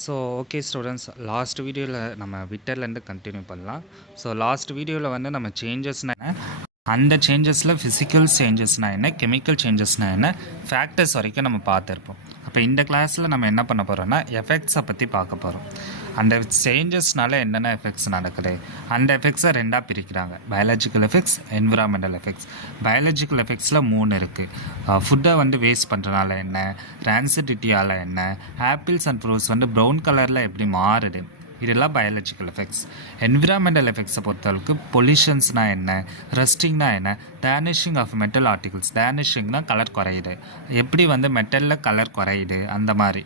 So okay students, last வீடியோவில் நம்ம விட்டர்லேருந்து continue பண்ணலாம். ஸோ லாஸ்ட் வீடியோவில் வந்து நம்ம சேஞ்சஸ்னால் என்ன, அந்த சேஞ்சஸில் ஃபிசிக்கல் சேஞ்சஸ்னால் என்ன, கெமிக்கல் சேஞ்சஸ்னால் என்ன, ஃபேக்டர்ஸ் வரைக்கும் நம்ம பார்த்துருப்போம். அப்போ இந்த கிளாஸில் நம்ம என்ன பண்ண போகிறோம்னா எஃபெக்ட்ஸை பற்றி பார்க்க போகிறோம். அந்த சேஞ்சஸ்னால என்னென்ன எஃபெக்ட்ஸ் நடக்குது, அந்த எஃபெக்ட்ஸை ரெண்டாக பிரிக்கிறாங்க: biological effects, environmental effects. Biological எஃபெக்ட்ஸில் 3 இருக்குது. ஃபுட்டை வந்து வேஸ்ட் பண்ணுறனால என்ன, ரான்சிடிட்டியால் என்ன, ஆப்பிள்ஸ் அண்ட் ஃப்ரூட்ஸ் வந்து ப்ரௌன் கலரில் எப்படி மாறுது, இதெல்லாம் பயாலஜிக்கல் எஃபெக்ட்ஸ். என்விரான்மெண்டல் எஃபெக்ட்ஸை பொறுத்தளவுக்கு பொல்யூஷன்ஸ்னால் என்ன, ரஸ்டிங்னா என்ன, டேனிஷிங் ஆஃப் மெட்டல் ஆர்டிகல்ஸ். டேனிஷிங்னா கலர் குறையுது, எப்படி வந்து மெட்டலில் கலர் குறையுது அந்த மாதிரி.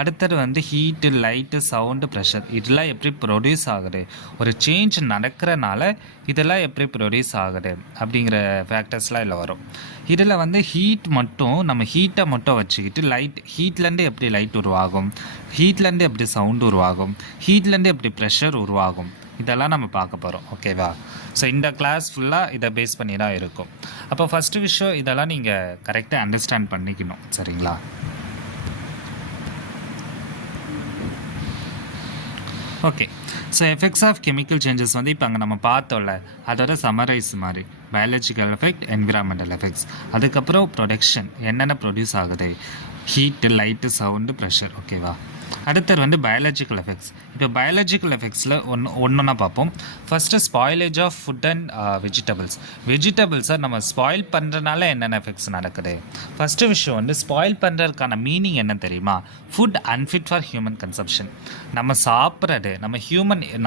அடுத்தது வந்து ஹீட்டு, லைட்டு, சவுண்டு, ப்ரெஷர், இதெல்லாம் எப்படி ப்ரொடியூஸ் ஆகுது, ஒரு சேஞ்ச் நடக்கிறனால இதெல்லாம் எப்படி ப்ரொடியூஸ் ஆகுது அப்படிங்கிற ஃபேக்டர்ஸ்லாம் இதில் வரும். இதில் வந்து ஹீட் மட்டும், நம்ம ஹீட்டை மட்டும் வச்சுக்கிட்டு லைட், ஹீட்லேருந்து எப்படி லைட் உருவாகும், ஹீட்லேருந்து எப்படி சவுண்டு உருவாகும், ஹீட்லேருந்து எப்படி ப்ரெஷர் உருவாகும், இதெல்லாம் நம்ம பார்க்க போகிறோம். ஓகேவா? ஸோ இந்த கிளாஸ் ஃபுல்லாக இதை பேஸ் பண்ணி தான் இருக்கும். அப்போ ஃபஸ்ட்டு விஷயம், இதெல்லாம் நீங்கள் கரெக்டாக அண்டர்ஸ்டாண்ட் பண்ணிக்கணும். சரிங்களா? Okay. So effects of chemical changes வந்து இப்போ அங்கே நம்ம பார்த்தோம்ல, அதோட சம்மரைஸ் மாதிரி பயாலஜிக்கல் எஃபெக்ட், என்விரான்மெண்டல் எஃபெக்ட்ஸ், அதுக்கப்புறம் ப்ரொடக்ஷன், என்னென்ன ப்ரொடியூஸ் ஆகுது, ஹீட்டு, லைட்டு, சவுண்டு, ப்ரெஷர். ஓகேவா? அடுத்தது வந்து பயாலஜிக்கல் எஃபெக்ட்ஸ். இப்போ பயாலஜிக்கல் எஃபெக்ட்ஸில் ஒன்றா பார்ப்போம். First spoilage of food and vegetables. வெஜிடபிள்ஸை நம்ம ஸ்பாயில் பண்ணுறதுனால என்னென்ன எஃபெக்ட்ஸ் நடக்குது. ஃபஸ்ட்டு விஷயம் வந்து ஸ்பாயில் பண்ணுறதுக்கான மீனிங் என்ன தெரியுமா? Food unfit for human consumption. நம்ம சாப்பிட்றது,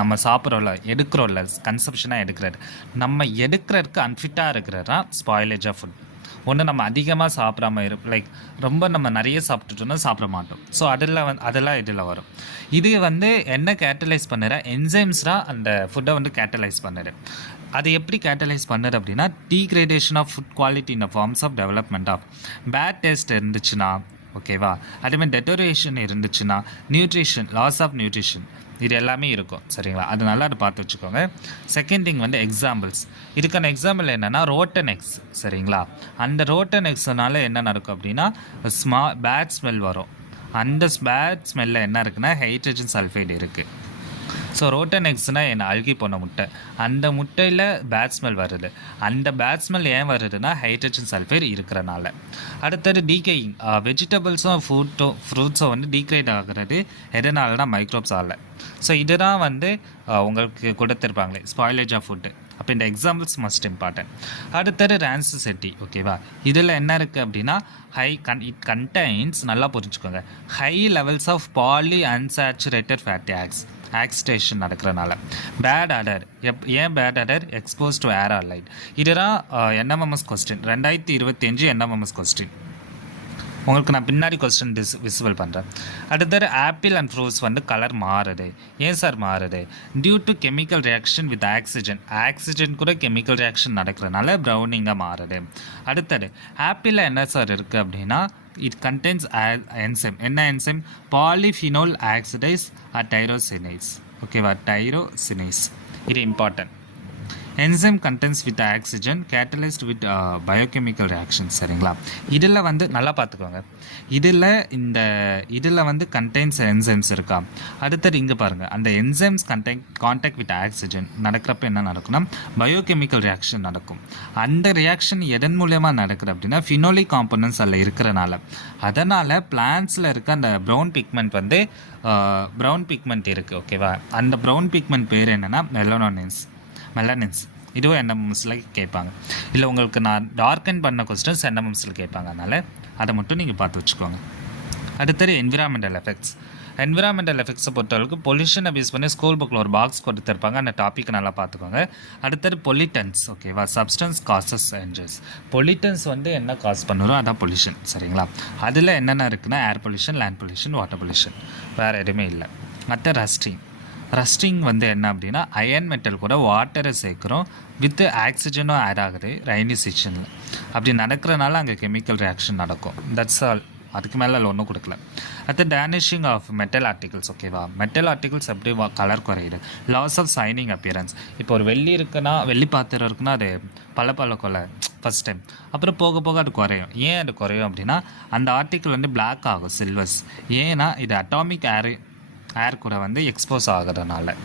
நம்ம சாப்பிட்றோம்ல, எடுக்கிறோம்ல, கன்சப்ஷனாக எடுக்கிறது, நம்ம எடுக்கிறதுக்கு அன்ஃபிட்டாக இருக்கிறது தான் ஸ்பாயிலேஜ் ஆஃப் ஃபுட். ஒன்று நம்ம அதிகமாக சாப்பிடாம இருப்போம், லைக் ரொம்ப நம்ம நிறைய சாப்பிட்டுட்டோம்னா சாப்பிட மாட்டோம். ஸோ அதெல்லாம் இதில் வரும். இது வந்து என்ன கேட்டலைஸ் பண்ணுற என்சைம்ஸ்டாக அந்த ஃபுட்டை வந்து கேட்டலைஸ் பண்ணுது. அது எப்படி கேட்டலைஸ் பண்ணுது அப்படின்னா, degradation of food quality in the forms of development of bad taste இருந்துச்சுன்னா, ஓகேவா, அதேமாதிரி டெட்டோரேஷன் இருந்துச்சுன்னா, நியூட்ரிஷன், லாஸ் ஆஃப் நியூட்ரிஷன், இது எல்லாமே இருக்கும். சரிங்களா? அது நல்லா அது பார்த்து வச்சுக்கோங்க. செகண்ட் திங் வந்து எக்ஸாம்பிள்ஸ். இதுக்கான எக்ஸாம்பிள் என்னென்னா ரோட்டன் எக்ஸ். சரிங்களா? அந்த ரோட்டன் எக்ஸ்னால என்ன நடக்கும் அப்படின்னா, பேட் ஸ்மெல் வரும். அந்த பேட் ஸ்மெல்லில் என்ன இருக்குன்னா ஹைட்ரஜன் சல்ஃபைடு இருக்குது. ஸோ ரோட்டன் எக்ஸ்னால் என்ன, அழுகி போன முட்டை. அந்த முட்டையில் பேட் ஸ்மெல் வருது. அந்த பேட் ஸ்மெல் ஏன் வருதுன்னா ஹைட்ரஜன் சல்ஃபைடு இருக்கிறனால. அடுத்தது டீகேயிங். வெஜிடபிள்ஸும் ஃப்ரூட்ஸும் வந்து டீக்ரேட் ஆகிறது எதனாலனா மைக்ரோப்ஸால். ஸோ இதுதான் வந்து உங்களுக்கு கொடுத்துருப்பாங்களே ஸ்பாயிலேஜ் ஆஃப் ஃபுட்டு. அப்போ இந்த எக்ஸாம்பிள்ஸ் மஸ்ட் இம்பார்ட்டன்ட். அடுத்தது ரான்சிசிட்டி. ஓகேவா? இதில் என்ன இருக்குது அப்படின்னா இட் கண்டைன்ஸ், நல்லா புரிஞ்சுக்கோங்க, high levels of poly unsaturated fatty oxidation நடக்கிறனால. Bad odour. ஏன் bad odour? Expose to air or light. இதுதான் என்எம்எம்எஸ் கொஸ்டின், 2025 என்எம்எம்எஸ் கொஸ்டின். உங்களுக்கு நான் பின்னாடி கொஸ்டின் விசிபிள் பண்ணுறேன். அடுத்தது ஆப்பிள் அண்ட் ஃப்ரூட்ஸ் வந்து கலர் மாறுது. ஏன் சார் மாறுது? Due to chemical reaction with oxygen கூட கெமிக்கல் ரியாக்ஷன் நடக்கிறதுனால ப்ரௌனிங்காக மாறுது. அடுத்தது ஆப்பிளில் என்ன சார் இருக்குது அப்படின்னா, இட் கண்டென்ஸ் என்சைம். என்ன என்சைம்? Polyphenol oxidase tyrosinase. ஓகேவா? டைரோசினேஸ். இது important. Enzyme condense with oxygen catalysed with biochemical reaction. சரிங்களா? இதில் வந்து நல்லா பார்த்துக்கோங்க, இதில் வந்து கண்டெய்ன்ஸ் என்சைம்ஸ் இருக்கா. அடுத்தது இங்கே பாருங்கள், அந்த என்சைம்ஸ் கான்டாக்ட் வித் ஆக்சிஜன் நடக்கிறப்ப என்ன நடக்கும்னா பயோகெமிக்கல் ரியாக்ஷன் நடக்கும். அந்த ரியாக்ஷன் எதன் மூலமாக நடக்குது அப்படின்னா ஃபினோலிக் காம்பனன்ட்ஸ் அதில் இருக்கிறனால. அதனால் பிளான்ட்ஸில் இருக்க அந்த ப்ரௌன் பிக்மெண்ட் வந்து ப்ரௌன் பிக்மெண்ட் இருக்குது. ஓகேவா? அந்த ப்ரௌன் பிக்மெண்ட் பேர் என்னென்னா மெலனின்ஸ். இதுவும் என்எம்எம்ஸில் கேட்பாங்க. இல்லை உங்களுக்கு நான் டார்க்கன் பண்ண கொஸ்டின்ஸ் என்எம்எம்ஸில் கேட்பாங்க, அதனால் அதை மட்டும் நீங்கள் பார்த்து வச்சுக்கோங்க. அடுத்தது என்விரான்மெண்டல் எஃபெக்ட்ஸ். என்விரான்மெண்டல் எஃபெக்ட்ஸை பொறுத்தவரைக்கு பொல்யூஷனை பேஸ் பண்ணி ஸ்கூல் புக்கில் ஒரு பாக்ஸ் கொடுத்துருப்பாங்க, அந்த டாப்பிக்கை நல்லா பார்த்துக்கோங்க. அடுத்தது பொல்யூட்டன்ஸ். ஓகேவா? Substance causes என்ஜஸ். பொல்யூட்டன்ஸ் வந்து என்ன காஸ் பண்ணுறோம், அதான் பொல்யூஷன். சரிங்களா? அதில் என்னென்ன இருக்குன்னா air pollution, land pollution, water pollution, வேறு எதுவுமே இல்லை. மற்ற ரஸ்டிங் வந்து என்ன அப்படின்னா அயன் மெட்டல் கூட வாட்டரை சேர்க்குறோம், வித் ஆக்சிஜனும் ஆட் ஆகுது ரெய்னி சீசனில். அப்படி நடக்கிறனால அங்கே கெமிக்கல் ரியாக்ஷன் நடக்கும். That's all. அதுக்கு மேலே அதில் ஒன்றும் கொடுக்கல. அடுத்து டேனிஷிங் ஆஃப் மெட்டல் ஆர்டிகல்ஸ். ஓகேவா? மெட்டல் ஆர்டிகல்ஸ் எப்படி கலர் குறையுது. Loss of shining appearance. இப்போ ஒரு வெள்ளி இருக்குன்னா, வெள்ளி பாத்திரம் இருக்குன்னா அது பல கொலை ஃபஸ்ட் டைம், அப்புறம் போக போக அது குறையும். ஏன் அது குறையும் அப்படின்னா அந்த ஆர்டிக்கிள் வந்து பிளாக் ஆகும், சில்வர்ஸ். ஏன்னா இது அட்டாமிக் ஏர் கூட வந்து எக்ஸ்போஸ் ஆகிறதுனால.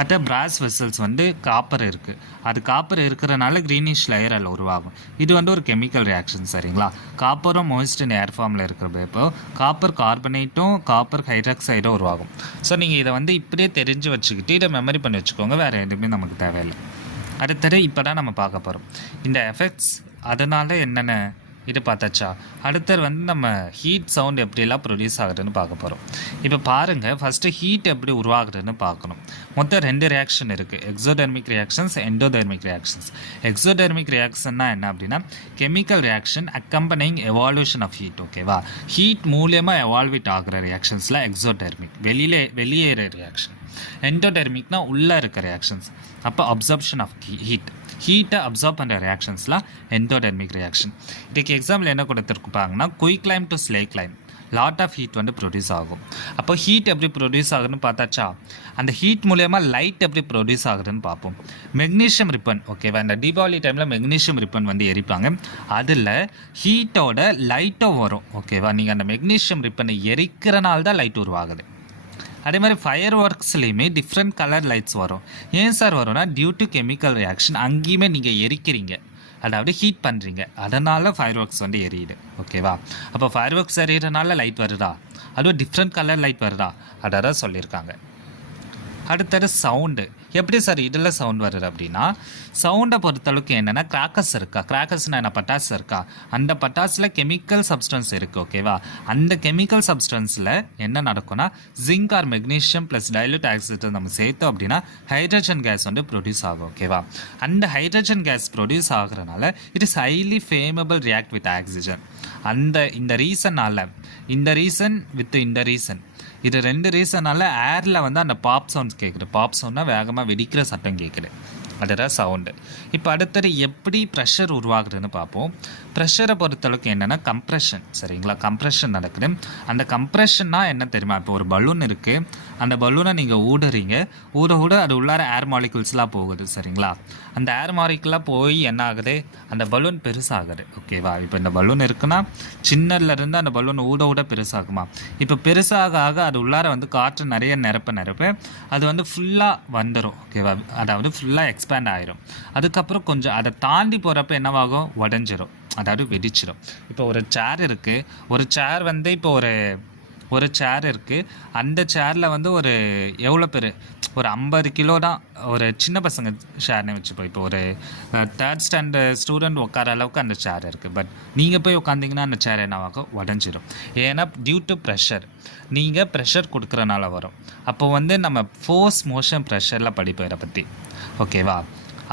அடுத்த பிராஸ் வெசல்ஸ் வந்து காப்பர் இருக்குது, அது காப்பர் இருக்கிறனால க்ரீனிஷ் லேயர் அதில் உருவாகும். இது வந்து ஒரு கெமிக்கல் ரியாக்ஷன் சரிங்களா. காப்பரும் மோய்ஸ்ட் ஏர் ஃபார்மில் இருக்கிறப்போ காப்பர் கார்பனேட்டும் காப்பர் ஹைட்ராக்சைடும் உருவாகும். ஸோ நீங்கள் இதை வந்து இப்படியே தெரிஞ்சு வச்சுக்கிட்டு இதை மெமரி பண்ணி வச்சுக்கோங்க, வேறு எதுவுமே நமக்கு தேவையில்லை. அடுத்தது இப்போ தான் நம்ம பார்க்க போகிறோம் இந்த எஃபெக்ட்ஸ், அதனால் என்னென்ன இது பார்த்தாச்சா. அடுத்தது வந்து நம்ம ஹீட் சவுண்ட் எப்படியெல்லாம் ப்ரொடியூஸ் ஆகுதுன்னு பார்க்க போகிறோம். இப்போ பாருங்கள், ஃபஸ்ட்டு ஹீட் எப்படி உருவாகுதுன்னு பார்க்கணும். மொத்தம் 2 ரியாக்ஷன் இருக்குது, exothermic reactions, endothermic reactions. Exothermic ரியாக்ஷன்னா என்ன அப்படின்னா chemical reaction accompanying evolution of heat. ஓகேவா, ஹீட் மூலியமாக எவால்வேட் ஆகிற ரியாக்ஷன்ஸில் எக்ஸோடெர்மிக், வெளியேற ரியாக்ஷன். எண்டோடெர்மிக்னா உள்ளே இருக்க ரியாக்ஷன்ஸ், அப்போ அப்சர்ப்ஷன் ஆஃப் ஹீட்டை அப்சர்வ் பண்ணுற ரியாக்ஷன்ஸ்லாம் எண்டோடெர்மிக் ரியாக்ஷன். இதுக்கு எக்ஸாம்பிள் என்ன கொடுத்துருப்பாங்கன்னா quick lime to slaked lime, lot of heat வந்து ப்ரொடியூஸ் ஆகும். அப்போ ஹீட் எப்படி ப்ரொடியூஸ் ஆகுதுன்னு பார்த்தாச்சா, அந்த ஹீட் மூலயமா லைட் எப்படி ப்ரொடியூஸ் ஆகுதுன்னு பார்ப்போம். மெக்னீஷியம் ரிப்பன், ஓகேவா, இந்த தீபாவளி டைமில் மெக்னீஷியம் ரிப்பன் வந்து எரிப்பாங்க, அதில் ஹீட்டோட லைட்டும் வரும். ஓகேவா, நீங்கள் அந்த மெக்னீஷியம் ரிப்பனை எரிக்கிறனால தான் லைட் உருவாகுது. அதே மாதிரி ஃபயர் ஒர்க்ஸ்லேயுமே டிஃப்ரெண்ட் கலர் லைட்ஸ் வரும். ஏன் சார் வரும்னா டியூ டு கெமிக்கல் ரியாக்ஷன், அங்கேயுமே நீங்கள் எரிக்கிறீங்க, அதாவது ஹீட் பண்ணுறீங்க, அதனால் ஃபயர் ஒர்க்ஸ் வந்து எரியுது. ஓகேவா, அப்போ ஃபயர் ஒர்க்ஸ் எரியறனால லைட் வருதா, அதுவும் டிஃப்ரெண்ட் கலர் லைட் வருதா, அதான் சொல்லியிருக்காங்க. அடுத்தது சவுண்டு, எப்படி சார் இதில் சவுண்ட் வருது அப்படின்னா சவுண்டை பொறுத்தளவுக்கு என்னென்னா கிராக்கர்ஸ் இருக்கா, கிராக்கர்ஸ்னால் என்ன பட்டாசு இருக்கா, அந்த பட்டாசில் கெமிக்கல் சப்ஸ்டன்ஸ் இருக்குது. ஓகேவா, அந்த கெமிக்கல் சப்ஸ்டன்ஸில் என்ன நடக்கும்னா zinc or magnesium plus dilute oxygen நம்ம சேர்த்தோம் அப்படின்னா ஹைட்ரஜன் கேஸ் வந்து ப்ரொடியூஸ் ஆகும். ஓகேவா, அந்த ஹைட்ரஜன் கேஸ் ப்ரொடியூஸ் ஆகுறதுனால it is highly flammable react with oxygen. இந்த ரீசனால் இந்த ரீசன் வித் இந்த ரீசன், இது 2 ரீசனால் ஏரில் வந்து அந்த பாப் சவுண்ட்ஸ் கேட்குது. பாப் சவுண்ட்னா வேகமாக வெடிக்கிற சட்டம் கேட்குது, அதுதான் சவுண்டு. இப்போ அடுத்தது எப்படி ப்ரெஷர் உருவாகுதுன்னு பார்ப்போம். ப்ரெஷரை பொறுத்தளவுக்கு என்னென்னா கம்ப்ரெஷன், சரிங்களா, கம்ப்ரெஷன் நடக்குது. அந்த கம்ப்ரெஷன்னா என்ன தெரியுமா, இப்போ ஒரு பலூன் இருக்குது, அந்த பலூனை நீங்கள் ஊடுறீங்க, ஊட அது உள்ளார ஏர் மாலிகுல்ஸ்லாம் போகுது, சரிங்களா. அந்த ஏர் மாலிகுலாக போய் என்ன ஆகுது, அந்த பலூன் பெருசாகுது. ஓகேவா, இப்போ இந்த பலூன் இருக்குன்னா சின்னதுலேருந்து அந்த பலூன் ஊட பெருசாகுமா, இப்போ பெருசாக ஆக அது உள்ளார வந்து காற்று நிறைய நிரப்ப அது வந்து ஃபுல்லாக வந்துடும். ஓகேவா, அதாவது ஃபுல்லாக எக்ஸ்பேண்ட் ஆகிரும். அதுக்கப்புறம் கொஞ்சம் அதை தாண்டி போகிறப்ப என்னவாகும், உடஞ்சிரும், அதாவது வெடிச்சிடும். இப்போ ஒரு சேர் இருக்குது, ஒரு சேர் வந்து இப்போ ஒரு சேர் இருக்குது, அந்த சேரில் வந்து ஒரு எவ்வளோ பேர், ஒரு 50 கிலோ தான் ஒரு சின்ன பசங்க ஷேர்னு வச்சுப்போம். இப்போ ஒரு 3rd ஸ்டாண்டர்ட் ஸ்டூடெண்ட் உட்கார அளவுக்கு அந்த சேர் இருக்குது. பட் நீங்கள் போய் உட்காந்திங்கன்னா அந்த சேர் என்னவாகும், உடஞ்சிடும். ஏன்னா டியூ டு ப்ரெஷர், நீங்கள் ப்ரெஷர் கொடுக்குறனால வரும். அப்போ வந்து நம்ம ஃபோர்ஸ் மோஷன் ப்ரெஷரில் படிப்போம் இதை பற்றி. ஓகேவா,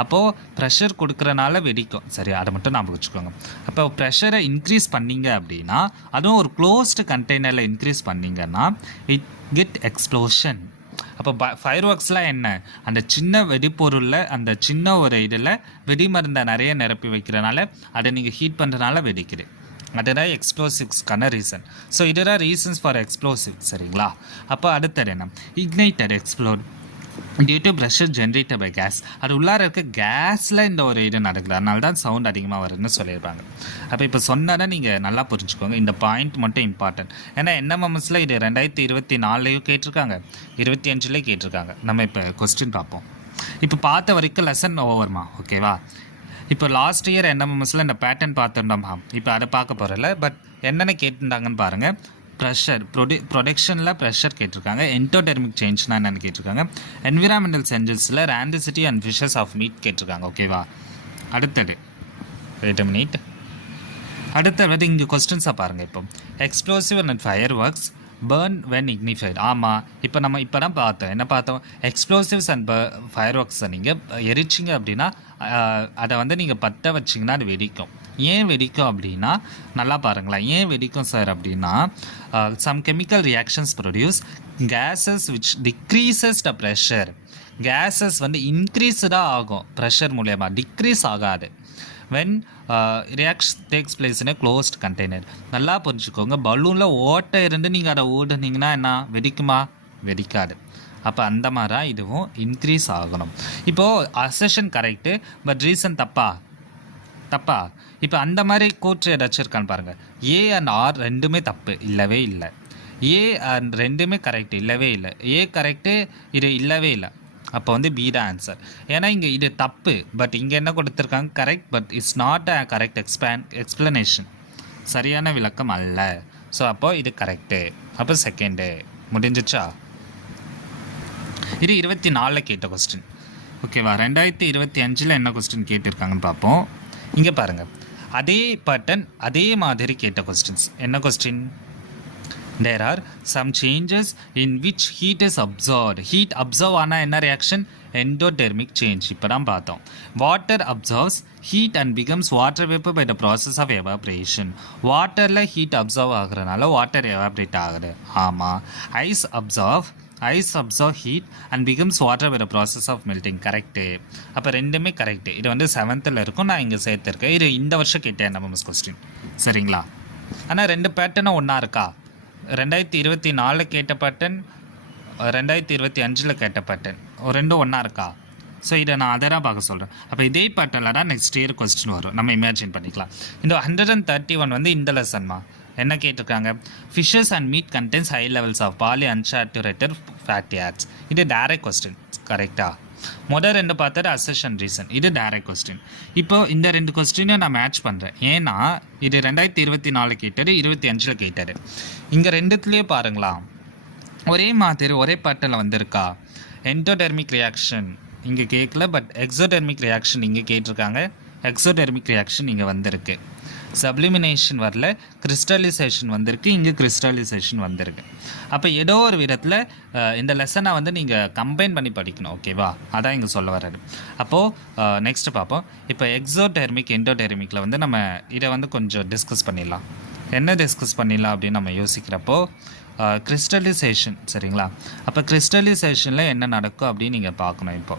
அப்போது ப்ரெஷர் கொடுக்குறனால வெடிக்கும், சரி, அதை மட்டும் ஞாபகம் வச்சுக்கோங்க. அப்போ ப்ரெஷரை இன்க்ரீஸ் பண்ணிங்க அப்படின்னா, அதுவும் ஒரு க்ளோஸ்டு கண்டெய்னரில் இன்க்ரீஸ் பண்ணிங்கன்னா இட் கெட் எக்ஸ்ப்ளோஷன். அப்போ ஃபயர் ஒர்க்ஸ்லாம் என்ன, அந்த சின்ன வெடிப்பொருளில் அந்த சின்ன ஒரு இதில் வெடிமருந்தை நிறைய நிரப்பி வைக்கிறனால அதை நீங்கள் ஹீட் பண்ணுறதுனால வெடிக்குது. அதுதான் எக்ஸ்ப்ளோசிவ்ஸ்க்கான ரீசன். ஸோ இதுதான் ரீசன்ஸ் ஃபார் எக்ஸ்ப்ளோசிவ், சரிங்களா. அப்போ அடுத்தது என்ன, ignited explode due to pressure generated by gas. அது உள்ளார இருக்க கேஸில் இந்த ஒரு இது நடக்குது, அதனால தான் சவுண்ட் அதிகமாக வருதுன்னு சொல்லியிருப்பாங்க. அப்போ இப்போ சொன்னதை நீங்கள் நல்லா புரிஞ்சுக்கோங்க, இந்த பாயிண்ட் மட்டும் இம்பார்ட்டன்ட். ஏன்னா என்எம்எம்எஸில் இது 2024 கேட்டிருக்காங்க, 25 கேட்டிருக்காங்க. நம்ம இப்போ கொஸ்டின் பார்ப்போம். இப்போ பார்த்த வரைக்கும் லெசன் ஓவர்மா, ஓகேவா. இப்போ லாஸ்ட் இயர் என்எம்எம்எஸில் இந்த பேட்டர்ன் பார்த்துட்டோம்மா, இப்போ அதை பார்க்க போகிறல. பட் என்னென்ன கேட்டிருந்தாங்கன்னு பாருங்கள். ப்ரெஷர் ப்ரொடக்ஷனில் ப்ரெஷர் கேட்டிருக்காங்க, எண்டோடெர்மிக் சேஞ்ச்னா என்னென்னு கேட்டிருக்காங்க, என்விரான்மெண்டல் சேஞ்சஸில் rancidity and fishes of meat கேட்டிருக்காங்க. ஓகேவா, அடுத்தது வெயிட் அ மினிட். அடுத்தது இங்கே கொஸ்டின்ஸாக பாருங்கள். இப்போ explosive and fireworks burn when ignited. ஆமாம், இப்போ நம்ம இப்போ தான் பார்த்தோம், என்ன பார்த்தோம், எக்ஸ்ப்ளோசிவ்ஸ் அண்ட் ஃபயர் ஒர்க்ஸை நீங்கள் எரிச்சிங்க அப்படின்னா அதை வந்து நீங்கள் பற்ற வச்சிங்கன்னா அது வெடிக்கும். ஏன் வெடிக்கும் அப்படின்னா நல்லா பாருங்களேன், ஏன் வெடிக்கும் சார் அப்படின்னா some chemical reactions produce gases which decreases the pressure. Gases வந்து இன்க்ரீஸ்டாக ஆகும் ப்ரெஷர் மூலயமா, டிக்ரீஸ் ஆகாது. When reaction takes place in closed container. நல்லா புரிஞ்சுக்கோங்க, பலூனில் ஓட்டை இருந்து நீங்கள் அதை ஓடுனீங்கன்னா என்ன வெடிக்குமா, வெடிக்காது. அப்போ அந்த மாதிரி தான் இதுவும் இன்க்ரீஸ் ஆகணும். இப்போது அசெஷன் கரெக்டு, பட் ரீசன் தப்பா. இப்போ அந்த மாதிரி கூற்று ஏதாச்சும் இருக்கான்னு பாருங்கள். ஏ அண்ட் ஆர் ரெண்டுமே தப்பு, இல்லவே இல்லை. ஏ அண்ட் ரெண்டுமே கரெக்ட் இல்லவே இல்லை. ஏ கரெக்டு, இது இல்லவே இல்லை. அப்போ வந்து பி தான் ஆன்சர். ஏன்னா இங்கே இது தப்பு, பட் இங்கே என்ன கொடுத்துருக்காங்க correct, but it's not a correct explanation, சரியான விளக்கம் அல்ல. ஸோ அப்போது இது கரெக்டு. அப்போ செகண்டு முடிஞ்சிச்சா? இது 24 கேட்ட கொஸ்டின். ஓகேவா? 2025 என்ன கொஸ்டின் கேட்டிருக்காங்கன்னு பார்ப்போம். இங்கே பாருங்கள், அதே பேட்டர்ன் அதே மாதிரி கேட்ட கொஸ்டின்ஸ். என்ன question? There are some changes in which heat is absorbed. Heat absorb ஆனால் என்ன ரியாக்ஷன்? endothermic change. இப்போ தான் பார்த்தோம். Water absorbs heat and becomes water vapor by the process of evaporation. வாட்டரில் ஹீட் அப்சர்வ் ஆகுறதுனால வாட்டர் எவாப்ரேட் ஆகுது. ஆமாம். Ice absorb heat and becomes water by the process of melting. Correct. அப்போ ரெண்டுமே correct. இது வந்து 7th இருக்கும், நான் இங்கே சேர்த்துருக்கேன். இது இந்த வருஷம் கேட்டேன் நம்ம மிஸ் கொஸ்டின். சரிங்களா? ஆனால் 2 பேட்டர்னும் ஒன்றா இருக்கா? 2024 கேட்ட பேட்டர்ன், 2025 கேட்ட பேட்டர்ன் ரெண்டும் ஒன்றா இருக்கா? ஸோ இதை நான் அதை தான் பார்க்க சொல்கிறேன். அப்போ இதே பேட்டர்னில் தான் நெக்ஸ்ட் இயர் கொஸ்டின் வரும், நம்ம இமேஜின் பண்ணிக்கலாம். இந்த 131 வந்து இந்த லெசன்மா என்ன கேட்டிருக்காங்க? Fishes and meat contains high levels of poly unsaturated fatty acids. இது டைரக்ட் கொஸ்டின். கரெக்டாக? முதல் 2 பார்த்தது அசெஷன் ரீசன். இது டைரக்ட் கொஸ்டின். இப்போ இந்த 2 கொஸ்டினையும் நான் மேட்ச் பண்ணுறேன். ஏன்னா இது 2024 கேட்டது, 25 கேட்டது. இங்கே ரெண்டுத்துலேயே பாருங்களா ஒரே மாதிரி ஒரே பேட்டர்னில் வந்திருக்கா? எண்டோடெர்மிக் ரியாக்ஷன் இங்கே கேட்கல, பட் எக்ஸோடெர்மிக் ரியாக்ஷன் இங்கே கேட்டிருக்காங்க. எக்ஸோடெர்மிக் ரியாக்ஷன் இங்கே வந்திருக்கு. சப்ளிமினேஷன் வரல, கிறிஸ்டலைசேஷன் வந்திருக்கு, இங்கே கிறிஸ்டலைசேஷன் வந்திருக்கு. அப்போ ஏதோ ஒரு விதத்தில் இந்த லெசனை வந்து நீங்கள் கம்பைன் பண்ணி படிக்கணும். ஓகேவா? அதான் இங்கே சொல்ல வர்றது. அப்போது நெக்ஸ்ட்டு பார்ப்போம். இப்போ எக்ஸோடெர்மிக் எண்டோடெர்மிக்கில் வந்து நம்ம இதை வந்து கொஞ்சம் டிஸ்கஸ் பண்ணிடலாம். என்ன டிஸ்கஸ் பண்ணிடலாம் அப்படின்னு நம்ம யோசிக்கிறப்போ கிறிஸ்டலைசேஷன். சரிங்களா? அப்போ கிறிஸ்டலைசேஷனில் என்ன நடக்கும் அப்படின்னு நீங்கள் பார்க்கணும் இப்போ.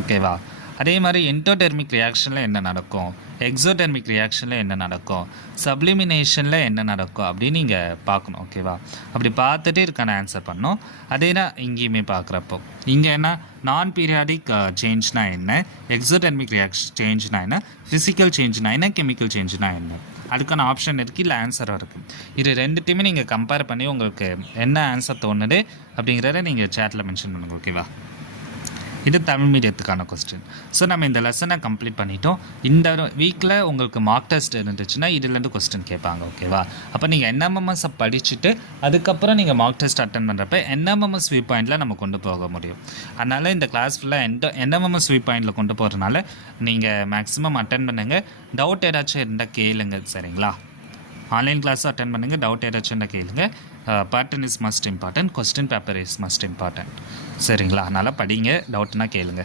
ஓகேவா? அதே மாதிரி எண்டோடெர்மிக் ரியாக்ஷனில் என்ன நடக்கும், எக்ஸோடெர்மிக் ரியாக்ஷனில் என்ன நடக்கும், சப்ளிமினேஷனில் என்ன நடக்கும் அப்படின்னு நீங்கள் பார்க்கணும். ஓகேவா? அப்படி பார்த்துட்டு இருக்கான ஆன்சர் பண்ணணும். அதே தான் இங்கேயுமே பார்க்குறப்போ இங்கே என்ன நான் பீரியாடிக் சேஞ்ச்னா என்ன, எக்ஸோடெர்மிக் ரியாக்ஷன் சேஞ்ச்னா என்ன, ஃபிசிக்கல் சேஞ்ச்னா என்ன, கெமிக்கல் சேஞ்ச்னா என்ன, அதுக்கான ஆப்ஷன் இருக்குது, இல்லை ஆன்சரும் இருக்குது. இது ரெண்டுத்தையுமே நீங்கள் கம்பேர் பண்ணி உங்களுக்கு என்ன ஆன்சர் தோணுது அப்படிங்கிறத நீங்கள் சேட்டில் மென்ஷன் பண்ணுங்கள். ஓகேவா? இது தமிழ் மீடியத்துக்கான கொஸ்டின். ஸோ நம்ம இந்த லெசனை கம்ப்ளீட் பண்ணிட்டோம். இந்த வீக்கில் உங்களுக்கு மார்க் டெஸ்ட் இருந்துச்சுன்னா இதுலேருந்து கொஸ்டின் கேட்பாங்க. ஓகேவா? அப்போ நீங்கள் என்எம்எம்எஸை படிச்சுட்டு அதுக்கப்புறம் நீங்கள் மார்க் டெஸ்ட் அட்டன் பண்ணுறப்ப என்எம்எம்எஸ் வியூ பாயிண்டில் நம்ம கொண்டு போக முடியும். அதனால் இந்த கிளாஸ் ஃபுல்லாக என்எம்எம்எஸ் வியூ பாயிண்டில் கொண்டு போகிறதுனால நீங்கள் மேக்ஸிமம் அட்டன் பண்ணுங்கள். டவுட் ஏதாச்சும் இருந்தால் கேளுங்க. சரிங்களா? ஆன்லைன் கிளாஸும் அட்டன் பண்ணுங்கள். டவுட் ஏதாச்சும் இருந்தால் கேளுங்க. Pattern is must important, question paper is must important. சரிங்களா? அதனால் படிங்க, டவுட்னா கேளுங்க.